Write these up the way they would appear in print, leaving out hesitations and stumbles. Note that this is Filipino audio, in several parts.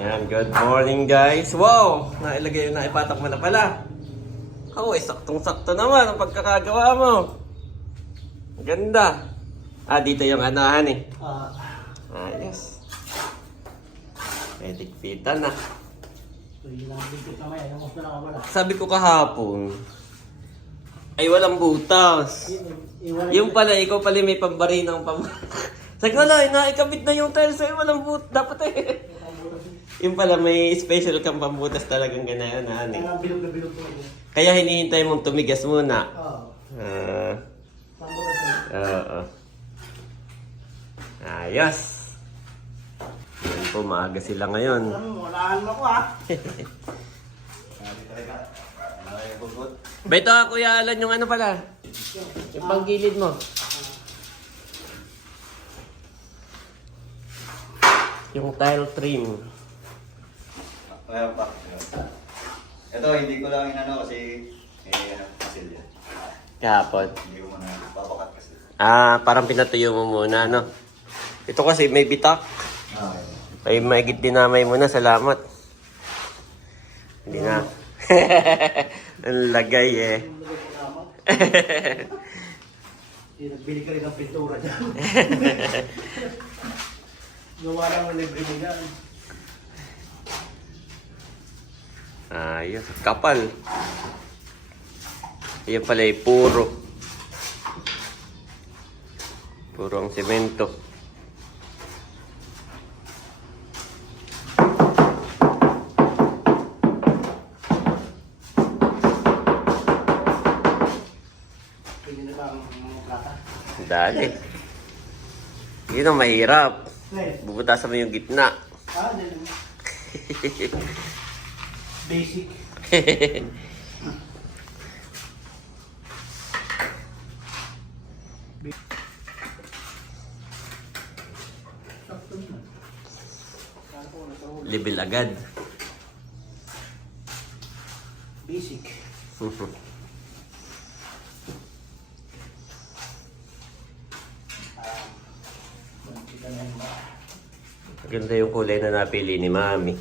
Yan, good morning guys. Wow! Naipatak mo na pala. Oh, saktong-sakto naman ang pagkakagawa mo. Ganda. Dito yung anahan eh. Ayos. Pwede kita na. Sabi ko kahapon, ay walang butas. Yung pala, ikaw pala may pambarinang Sabi ko, wala, naikabit na yung tiles ay walang butas. Dapat eh. Yung pala, may special kang pambutas talagang ganayon na ano. Kaya hinihintay mong tumigas muna. Oo. Ayos. Yan po, maaga sila ngayon. Walahan mo ko Beto, Kuya Alan, yung ano pala? Yung panggilid mo. Yung tile trim. Meron pa. Ito, hindi ko lang inano kasi kasil yan. Kahapon. Hindi ko muna papakat kasi. Parang pinatuyo mo muna, no? Ito kasi may bitak. Ay, maigit dinamay mo na. Salamat. Hindi na. Ang lagay eh. Nagbili ka rin ng pintura dyan. Gawa lang ang libre mo dyan. Ayos. Kapal. Yan pala ay puro. Puro ang semento. Pwede na ba ang mga plata? Dali. Yun ang mahirap. Ngayon. Bubutasan mo yung gitna. Dali. Basic. Level agad. Basic. Maganda yung kulay na napili ni Mami.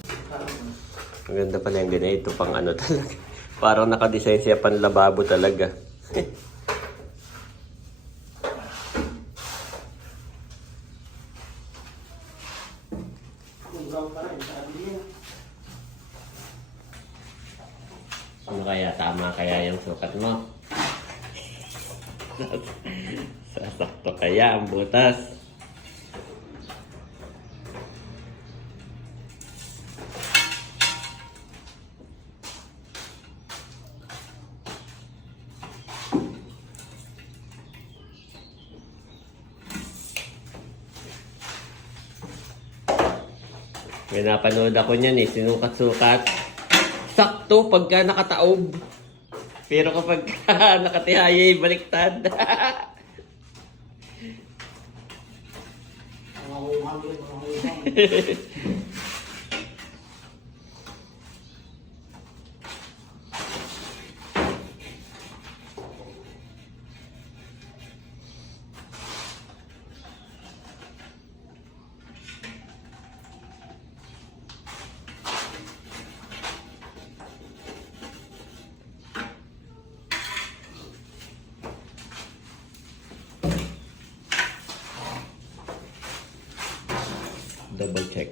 Maganda pala yung ganito, pang ano talaga. Parang nakadesign siya pang lababo talaga. Ano kaya? Tama kaya yung sukat mo? Sasakto kaya ang butas? May napanood ako niyan eh, sinukat-sukat. Sakto pagka nakataob. Pero kapag nakatihaya, baliktad. Double check.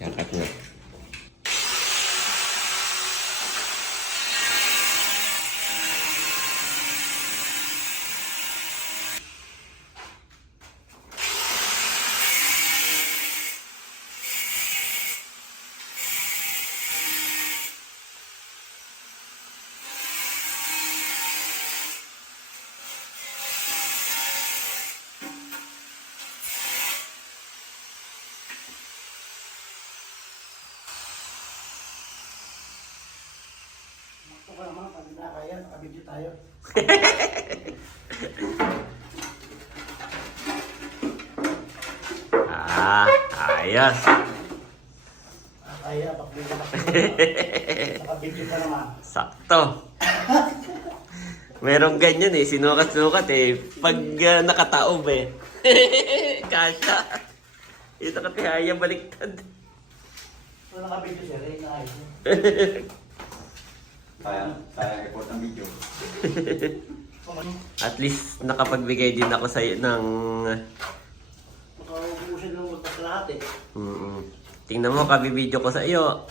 Kakat na. Ito ka naman, pag na kaya, nakabidyo tayo. Ayos. Kaya, pag bigyan ka. Nakabidyo ka naman. Sakto. Merong ganyan eh, sinukat-sukat eh. Pag nakataob eh. Kasha. Ito katihaya baliktad. Wala nakabidyo siya, rin na ayos. Sayang report ng video. At least nakapagbigay din ako sa'yo ng... Makaubusin lang magpapalahat eh. Tingnan mo, kabibideo ko sa iyo.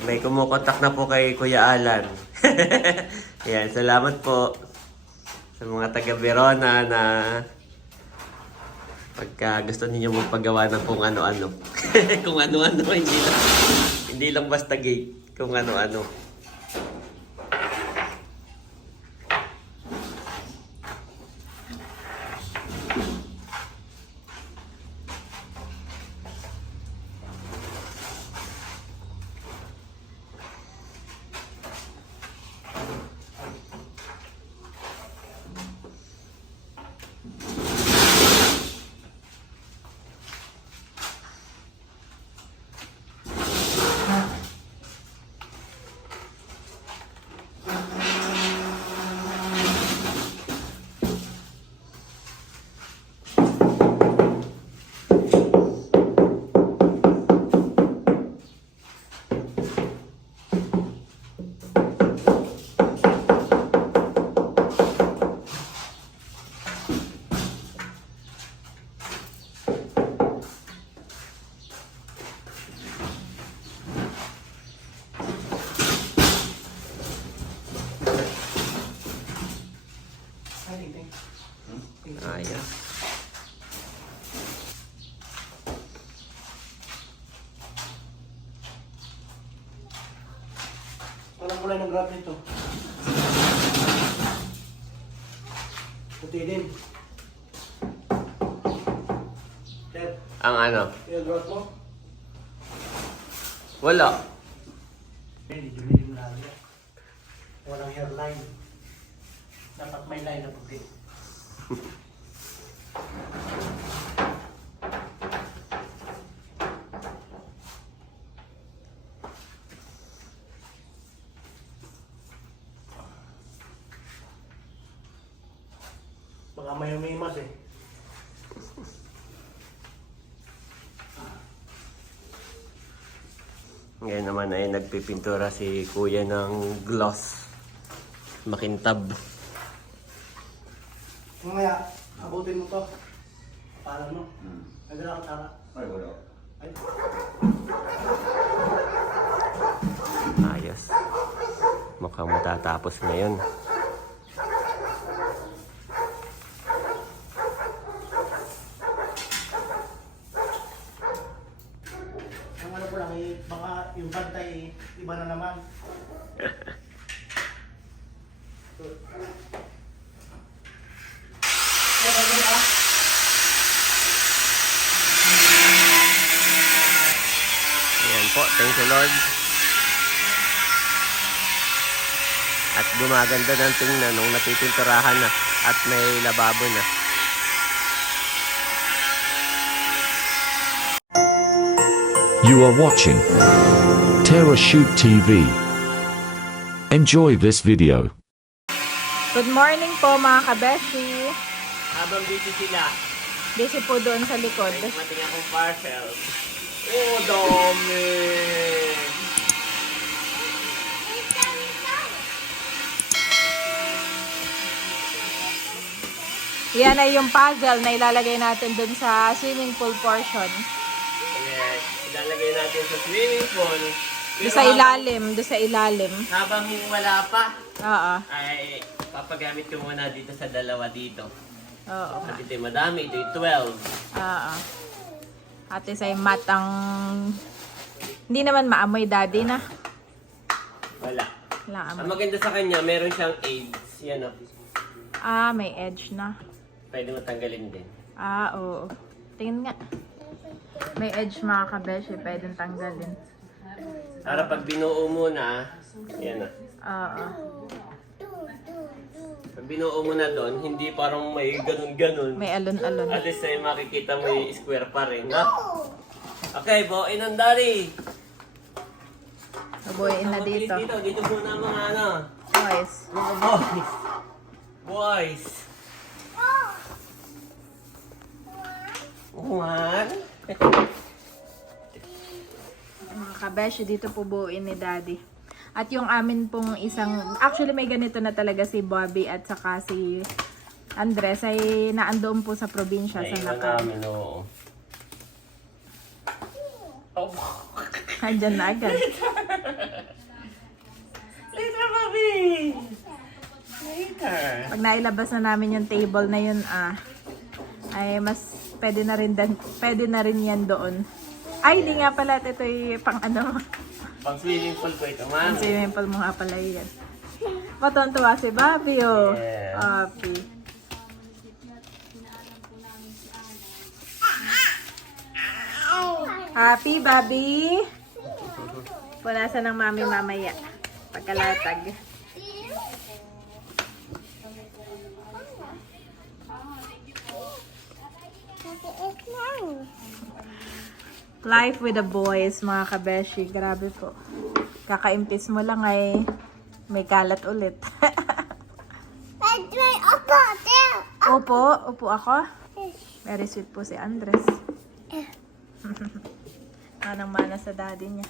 May kumukontak na po kay Kuya Alan. Yan, salamat po sa mga taga Verona na pagka gusto niyo magpagawa ng kung ano-ano. Kung ano-ano, hindi lang basta gate, kung ano-ano. Ayos. Anong kulay ng graph nito? Puti din. Sir, Ang ano? yung graph mo? Wala. Hindi, dumilim lang yan. Walang hairline. Dapat may line na puti. Baka may umimas eh. Ngayon naman ay nagpipintura si Kuya ng gloss. Makintab. Mamaya, abutin mo to. Paano mo? Nagdala ka tara. Ay, wala. Ay, Ayos. Mukhang matatapos ngayon. ang ano ko lang eh, baka yung bantay iba na naman. Ayan po, thank you Lord. At gumaganda ng tingnan nung napipinturahan na at may lababo na. You are watching Terra Shoot TV. Enjoy this video. Good morning po mga kabeshi. Habang busy sila, Busy po doon sa likod. may dumating akong parcel. Oh, dami! Yan ay yung puzzle na ilalagay natin doon sa swimming pool portion. Yes, ilalagay natin sa swimming pool. Doon sa ilalim, doon sa ilalim. Habang wala pa, Oo. ay papagamit ko muna dito sa dalawa dito. Oo. At ito madami, ito yung 12. Oo. At least ay matang hindi naman maamoy daddy na. Wala. Wala Ang amoy. maganda sa kanya, meron siyang aids. Yan o. Ah, may edge na. Pwede mo tanggalin din. Ah, oo. Tingin nga. May edge mga kabeshi, pwedeng tanggalin. Para pag binuo mo na, yan na. Oo. Pag binuo mo na doon, hindi parang may ganun-ganun. May alon-alon. At least ay makikita mo yung square pa rin, no? Okay, buuin ang dari. Nabuhayin na dito. Dito muna ang mga ano. Okay. boys. Mga boys. Boys. One. Mga kabeshi, dito po buuin ni Daddy. At yung amin pong isang, actually may ganito na talaga si Bobby at saka si Andres ay naandoon po sa probinsya sa Naiwan Nakam. namin, oo. Oh. Andyan na agad. Later, Bobby. Later. Pag nailabas na namin yung table na yun, ay mas pwede na rin yan doon. Ay, hindi nga pala. Ito yung pang ano. Pang swimming pool ko ito, Ang mami. swimming pool mo nga pala yan. Matontuwa si Bobby, oh. Yes. Happy. Happy, Bobby? Punasan ng mami mamaya. Pagkalatag. Life with the boys, mga kabeshi. Grabe po. Kakaimpis mo lang ay may kalat ulit. Opo ako. Very sweet po si Andres. Manang-mana sa daddy niya.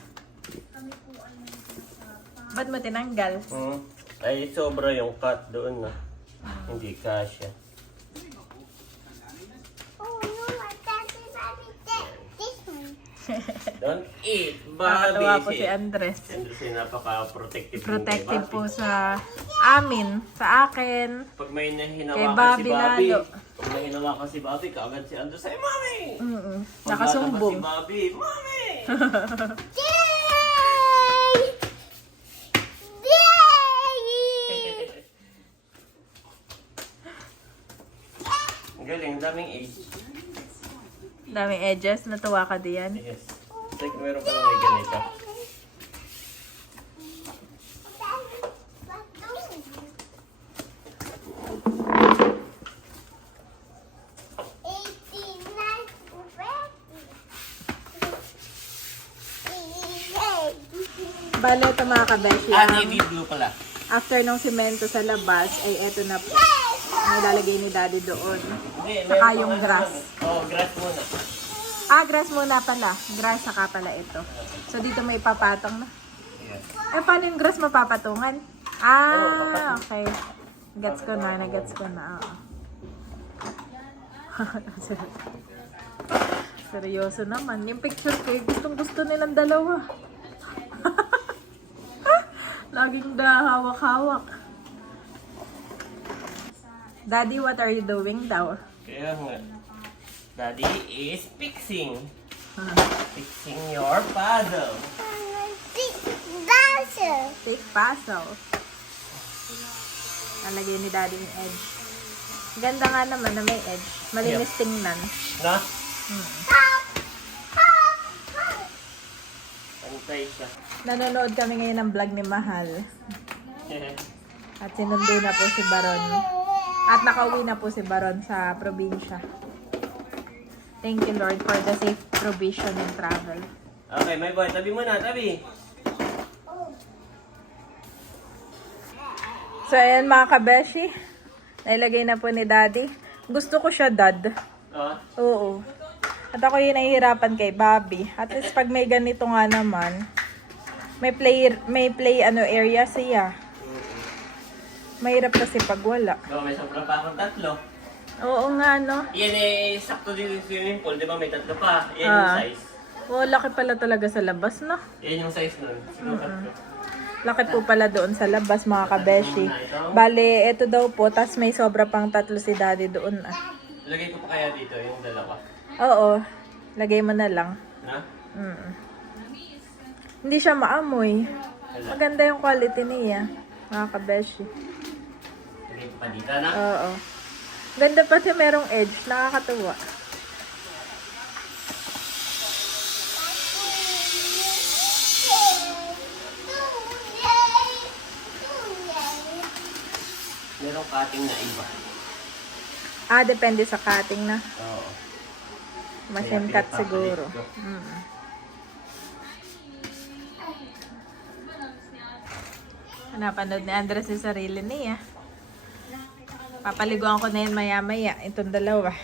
Ba't mo tinanggal? Ay, sobra yung cut doon na. Hindi kasya. Don't eat, Bobby. Nakakatawa po si Andres. Andres ay napaka-protective. Protective din kay Bobby. po sa amin, sa akin. Pag may Kay nahinawakan Bobby si Bobby, lalo. pag may hinawakan si Bobby, kaagad si Andres ay, Mami! Pag Nakasumbong. lalabas si Bobby, Mami! Ang galing, ang daming age. Daming edges, natuwa ka diyan. Yes. Like, meron ka lang may ganito. Bale, ito mga kabeshi. Navy blue pala. After nung simento sa labas, ay eto na po. Ang ilalagay ni Daddy doon. Hindi, Saka meron yung pang grass. Grass muna. Grass muna pala. Grass saka pala ito. So, dito may papatong na. Yes. Paano yung grass mapapatungan? Okay. Gets ko na. Nagets ko na. Oo. Seryoso naman. Yung picture ko, gustong gusto nilang dalawa. Laging hawak-hawak. Daddy, what are you doing daw? Kaya nga. Daddy is fixing. Fixing your puzzle. Take puzzle. Nalagay ni Daddy yung edge. Ganda nga naman na may edge. Malinis tingnan. Na? Pantay siya. Nanonood kami ngayon ng vlog ni Mahal. At sinundo na po si Baron. At nakauwi na po si Baron sa probinsya. Thank you, Lord, for the safe provision and travel. Okay, my boy. Tabi muna, tabi. So, ayan mga kabeshi. Nailagay na po ni Daddy. Gusto ko siya, Dad. Oo. At ako yung nahihirapan kay Bobby. At least pag may ganito nga naman, may play area siya. Mahirap kasi pag wala. May sobra pa akong tatlo. Oo nga, no? Yan eh, sakto din yung swimming pool. Di ba may tatlo pa? Yan yung size. Oo, laki pala talaga sa labas, no? Yan yung size nun. Siguro tatlo. Laki po pala doon sa labas, mga kabeshi. Bale, ito daw po, tas may sobra pang tatlo si Daddy doon. Lagay ko pa kaya dito yung dalawa. Oo, lagay mo na lang. Na? Hindi siya maamoy. Maganda yung quality niya, mga kabeshi. Lagay ko pa dito na? Oo. Ganda pati merong edge, nakakatuwa. Merong cutting na iba. Depende sa cutting na. Oo. Machine Kaya cut siguro. Napanood ni Andres yung sarili niya. Papaliguan ko na yun maya-maya. Itong dalawa.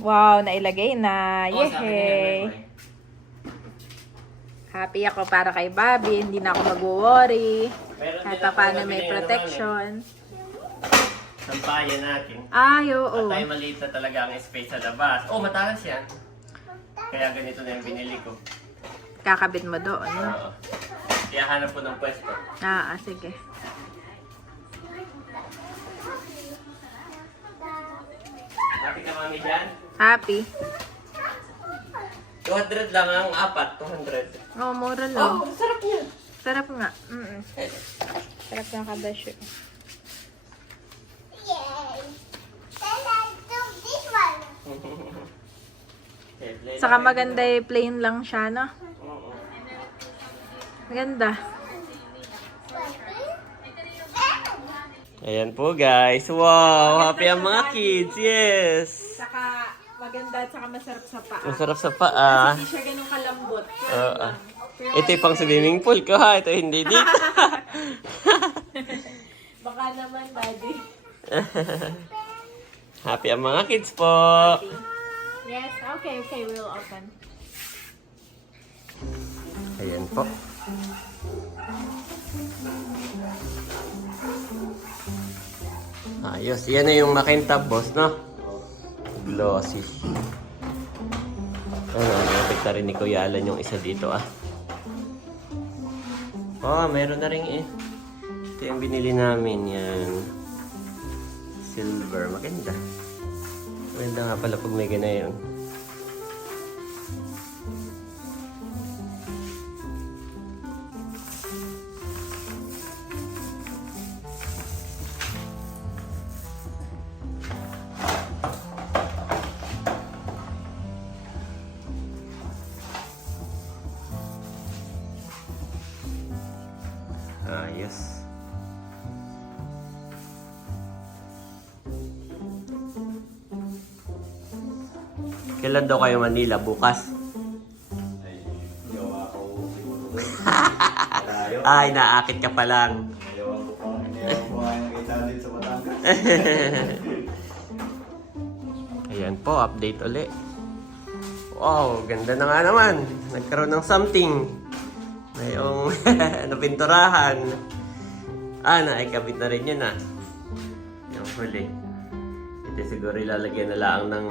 Wow, nailagay na. Yehey! Happy ako para kay Bobby. Hindi na ako mag-worry. Kahit pa paano may protection. Sampayan natin. Ay, oo. At tayo maliit na talaga ang space sa labas. Oh, matalas yan. Kaya ganito na yung binili ko. Kakabit mo doon. No? Oo. Kaya hanap po ng pwesto. Sige. Happy ka mami dyan? Happy. 200 lang ang apat. 200. Oh, mura lang. Oh, sarap yan. Sarap nga. Sarap ng kabasyo. Saka maganda plain lang siya, no? Maganda. Ayan po guys. Wow! Happy ang mga kids. Yes! Saka maganda at saka masarap sa paa. Masarap sa paa. Hindi siya ganun kalambot. Oo. Ito yung pang swimming pool ko ha. Ito hindi dito. Baka naman, Daddy. Happy ang mga kids po. Yes, okay, we'll open. Ayan po. Ayos. Yan na yung makintab, boss, no? Glossy. Napit na rin ni Kuya Alan yung isa dito, ah. Oh, meron na rin eh. Ito yung binili namin, yan. Silver. Maganda. Maganda nga pala pag may ganayon. Ayos. Kailan daw kayo Manila? Bukas? Ay, gawa ko siguro doon. Malayo. Ay, naakit ka pa lang. Ewan ko pa nga nakita din sa Batangas. Ayan po, update uli. Wow, ganda na nga naman. Nagkaroon ng something. Ngayong napinturahan. Naikabit na rin yun Yung huli. Ito siguro ilalagyan na lang ng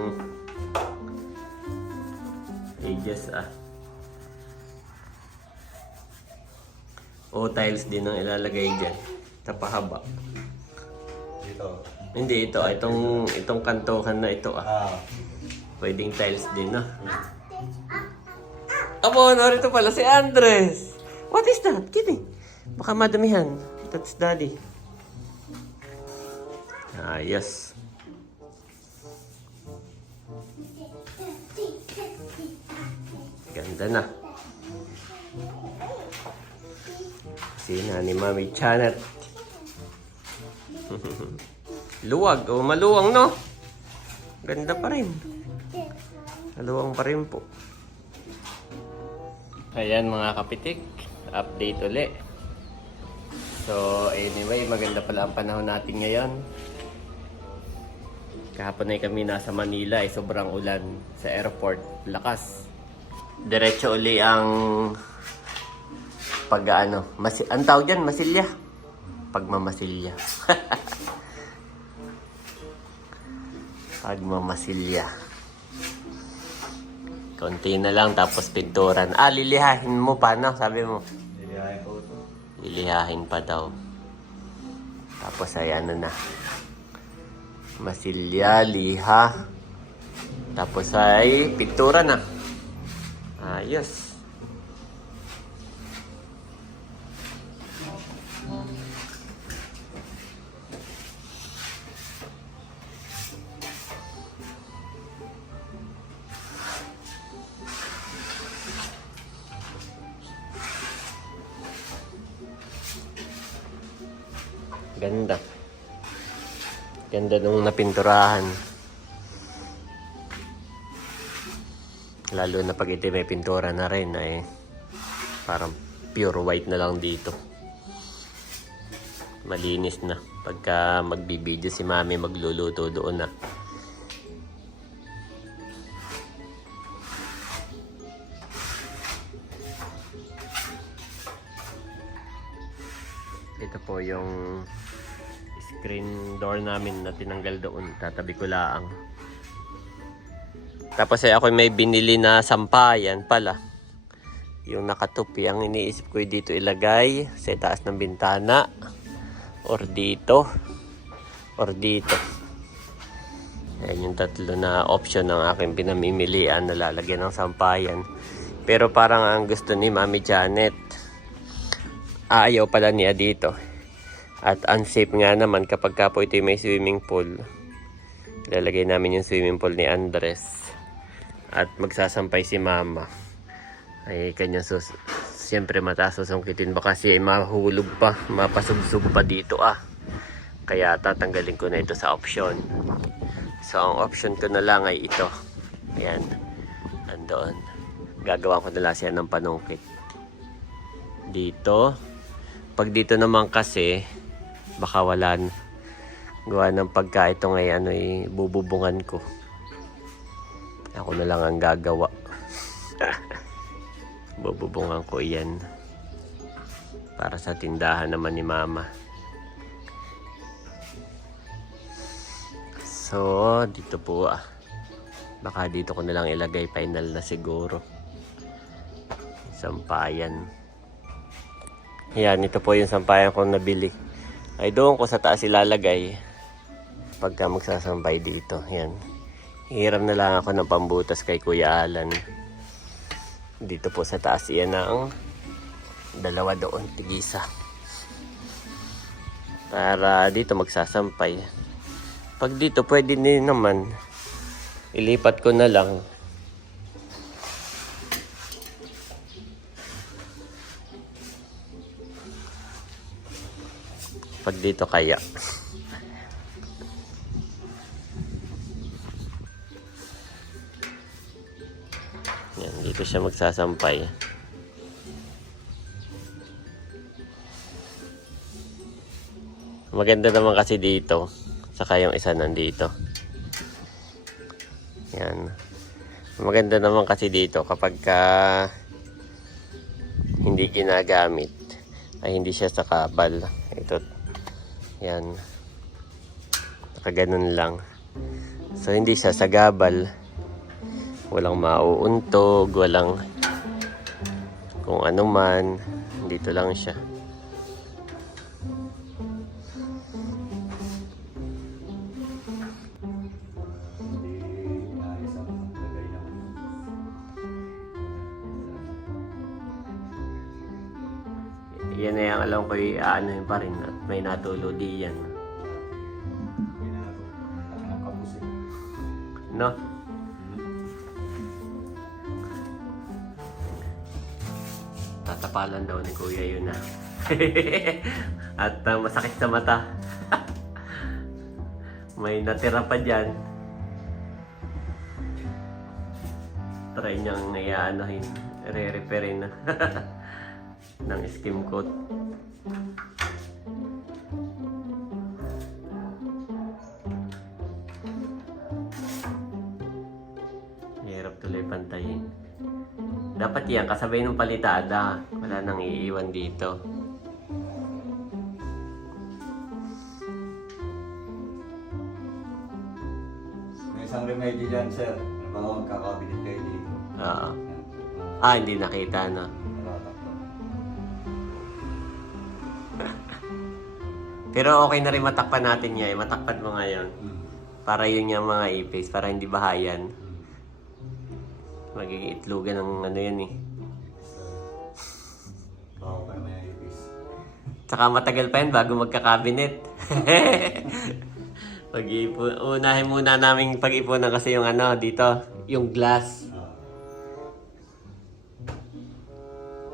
edges O tiles din ang ilalagay dyan. Tapahaba. Dito. Hindi, itong kantohan na ito Pwedeng tiles din Abo, narito pala si Andres. What is that? Give me. Baka madamihan. That's daddy. Yes. Ganda na. Sina ni Mami Chanet. Luwag. O, maluwang, no? Ganda pa rin. Maluwang pa rin po. Ayan mga kapitik, update uli. So anyway, maganda pala ang panahon natin ngayon. Kahapon ay kami nasa Manila, sobrang ulan sa airport, lakas. Diretso uli ang ang tawag dyan, masilya. Pagmamasilya. Pagmamasilya. Konti na lang tapos pinturan. Lilihahin mo pa, no? Sabi mo. Lilihain ko ito. Lilihahin pa daw. Tapos ay na. Masilya, liha. Tapos ay pintura na. Ayos. Ganda. Ganda nung napinturahan. Lalo na pag ito may pintura na rin ay parang pure white na lang dito. Malinis na. Pagka magbibideo si mami, magluluto doon na. Ito po yung screen door namin na tinanggal doon. Tatabi ko laang. Tapos ako may binili na sampayan pala. Yung nakatupi. Ang iniisip ko dito ilagay sa taas ng bintana. Or dito. Or dito. Ayan yung tatlo na option ng aking pinamimilian na lalagyan ng sampayan. Pero parang ang gusto ni Mami Janet, ayaw pala niya dito. At unsafe nga naman kapag ka po ito may swimming pool. Lalagay namin yung swimming pool ni Andres. At magsasampay si Mama. Ay kanya siyempre mataas susungkitin ba kasi mahulog pa, mapasubsub pa dito Kaya tatanggalin ko na ito sa option. So ang option ko na lang ay ito. Ayan. Andoon. Gagawa ko na lang siya ng panungkit. Dito. Pag dito naman kasi baka wala na. Gawa ng pagka ito ngayon ay bububungan ko. Ako na lang ang gagawa. Bububungan ko yan. Para sa tindahan naman ni Mama. So, dito po baka dito ko na lang ilagay final na siguro. Sampayan. Yan, ito po yung sampayan kong nabili. Ay doon ko sa taas ilalagay. Pagka magsasampay dito. Yan. Hiram na lang ako ng pambutas kay Kuya Alan. Dito po sa taas yan ang dalawa doon, tigisa. Para dito magsasampay. Pag dito pwede din naman ilipat ko na lang. Pag dito kaya. Yan, dito siya magsasampay. Maganda naman kasi dito. Saka yung isa nandito. Yan. Maganda naman kasi dito kapag hindi ginagamit ay hindi siya sa kabal. Ito. Yan. Nakaganon lang. So hindi siya sa gabal. Walang mauuntog, walang kung ano man. Dito lang siya. Yan na yung alam ko ano pa rin at may natulo di yan. No? Tatapalan daw ni Kuya yun At masakit sa mata. May natira pa dyan. Try niyang iaanohin, re-repairin ng skim coat. Hirap tuloy pantayin. Dapat yan, kasabay ng palitada. Wala nang iiwan dito. May isang remedy dyan, sir. Halimbawa, magkakabinit kayo dito. Oo. Hindi nakita na. Pero okay na rin matakpan natin yan. Matakpan mo ngayon. Para yun yung mga ipis. Para hindi bahayan. Magiging itlogan ng ano yan Okay, may ipis. Tsaka matagal pa yan bago magkakabinet. Unahin muna namin pag-ipunan kasi yung ano dito. Yung glass.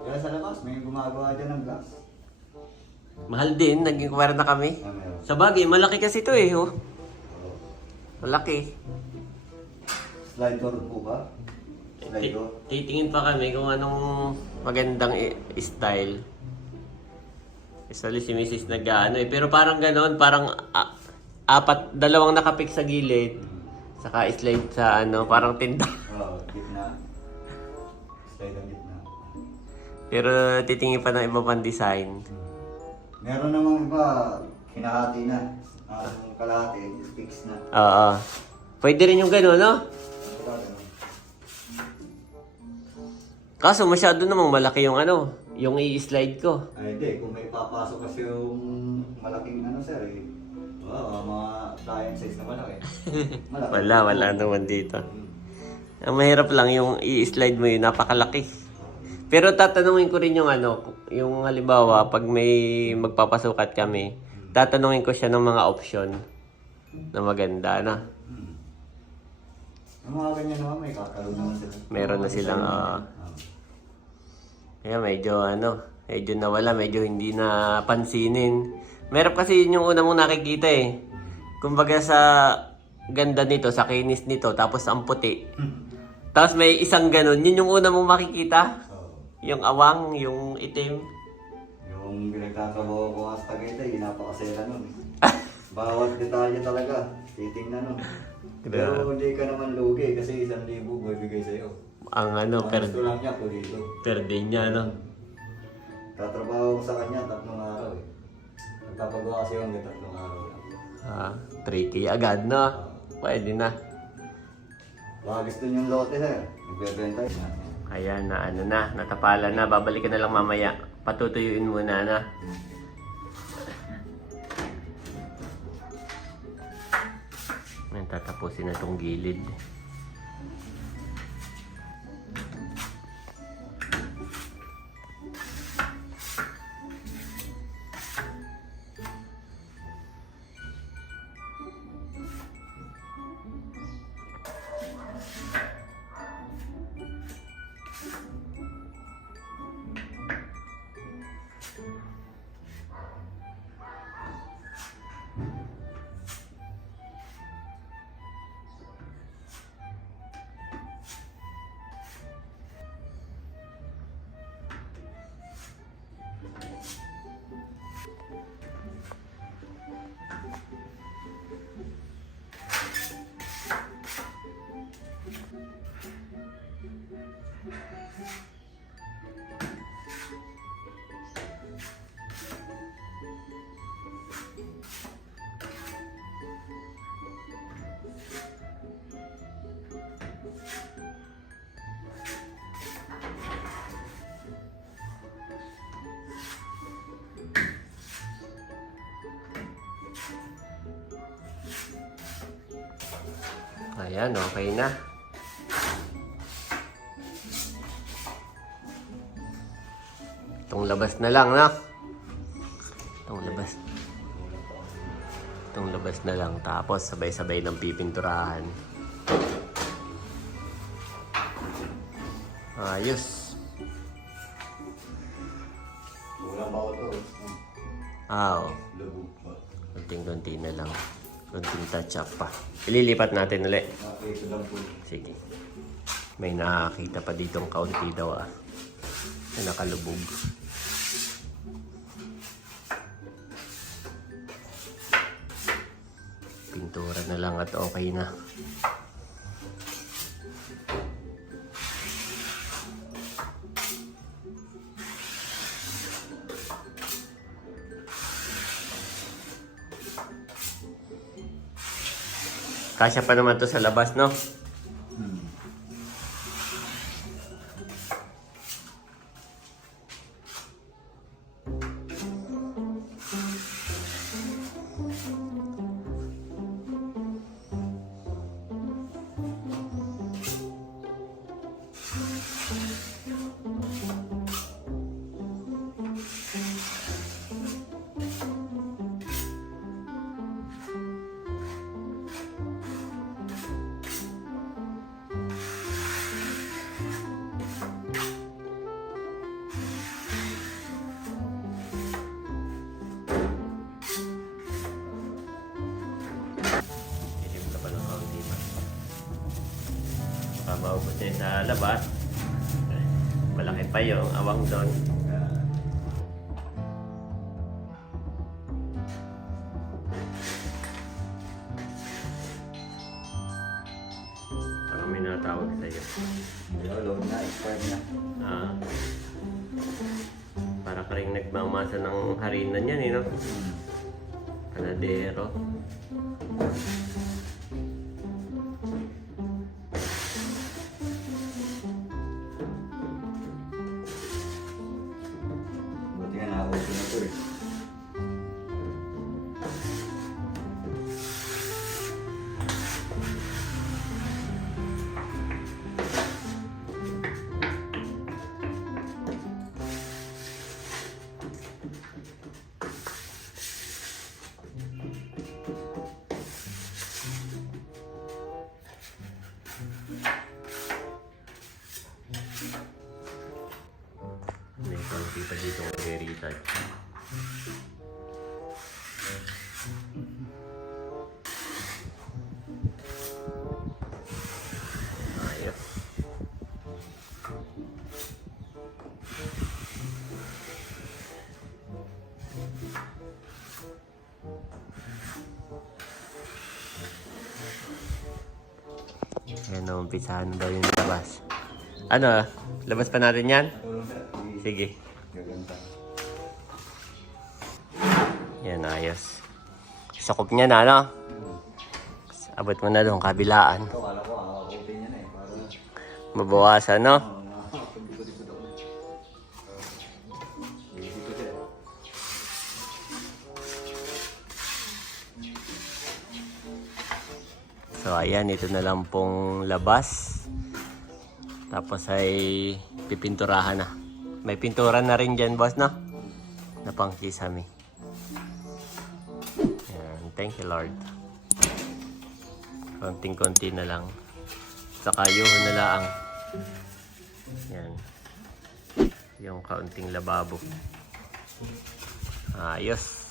Kaya sa labas, may gumagawa dyan ng glass. Mahal din. Nag-inquire na kami. Meron. Sa bagay, malaki kasi ito Malaki. Slide door po ba? Slide door? Titingin pa kami kung anong magandang style. Usually si Mrs. nag-ano eh. Pero parang gano'n, parang dalawang nakapik sa gilid. Saka slide sa ano, parang tinda. Oo, gitna. Slide ang gitna. Pero titingin pa ng iba pang design. Meron namang iba, hinahati na. Ang kalahati, fix na. Oo. Pwede rin yung gano'n, no? Kaso masyado namang malaki yung ano, yung i-slide ko. Ay, hindi. Kung may papasok kasi yung malaking ano, sir, eh. Wow, mga client size na malaki. Malaki. Wala naman dito. Ang mahirap lang yung i-slide mo yun, napakalaki. Pero tatanungin ko rin yung ano, yung halimbawa, pag may magpapasukat kami, tatanungin ko siya ng mga option na maganda na. Ang mga ganyan naman, may kakaroon naman sila. Meron na silang, kaya medyo nawala, medyo hindi na pansinin. Meron kasi yun yung una mong nakikita eh. Kumbaga sa ganda nito, sa kinis nito, tapos ang puti. Tapos may isang ganun, yun yung una mong makikita. Yung awang, yung itim. Yung pinagtatrabaho ko nga sa Tagaytay, napakasela nun. Bawat detalye talaga, titingnan nun. Pero hindi ka naman lugi kasi 1,000 bibigay sa'yo. Ang ano, Ang gusto lang niya po dito. per day niya, no? Tatrabaho ko sa kanya 3 araw eh. Nagpapagawa kasi yung 3 araw lang. 3K agad, no? Pwede na. Baka gusto niyong lote sir, nagbebenta yun. Ayan na, ano na, natapalan na. Babalikan na lang mamaya. Patutuyuin muna na. Ayan, tatapusin na itong gilid. Ayan, okay na. Itong labas na lang, no? Itong labas na lang. Tapos, sabay-sabay ng pipinturahan. Ayos. Kulang ba ako to? Oo. Lubog pa. Kunting-kunti na lang. Kunting touch up pa. Ililipat natin ulit. Okay, ito lang po. Sige. May nakakita pa ditong kaunti daw na nakalubog. Pintura na lang at okay na. Kasya pa naman to sa labas, no? Maubos niya sa labas. Malaki pa yung awang doon. Parang may natawag sa'yo. Load na, expired na. Ah. Para ka rin nagmamasa ng harina niyan, no? Panadero. Buti nga nakausap na to eh. May konti pa dito ang retouch. Ayos. Ayan, umpisahan daw yung labas. Ano? Labas pa natin yan? Tulong sir. Sige. Gaganda. Yan, ayos. Sakop niya na, no? Abot mo na doon, kabilaan. Ito, kala ko, kakakutin niya na eh. Para, Mabawasan, no? pagdikot-dikot ako. Dikot sir. So, ayan, ito na lang pong labas. Tapos ay pipinturahan na. May pintura na rin dyan, boss, no? Na pang kisame. Ayan, thank you, Lord. Konting-konti na lang. Saka yuho na lang. Yan. Yung kaunting lababo. Ayos.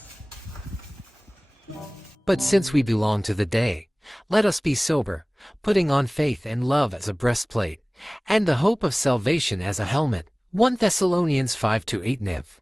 But since we belong to the day, let us be sober, putting on faith and love as a breastplate, and the hope of salvation as a helmet. 1 Thessalonians 5-8 Niv.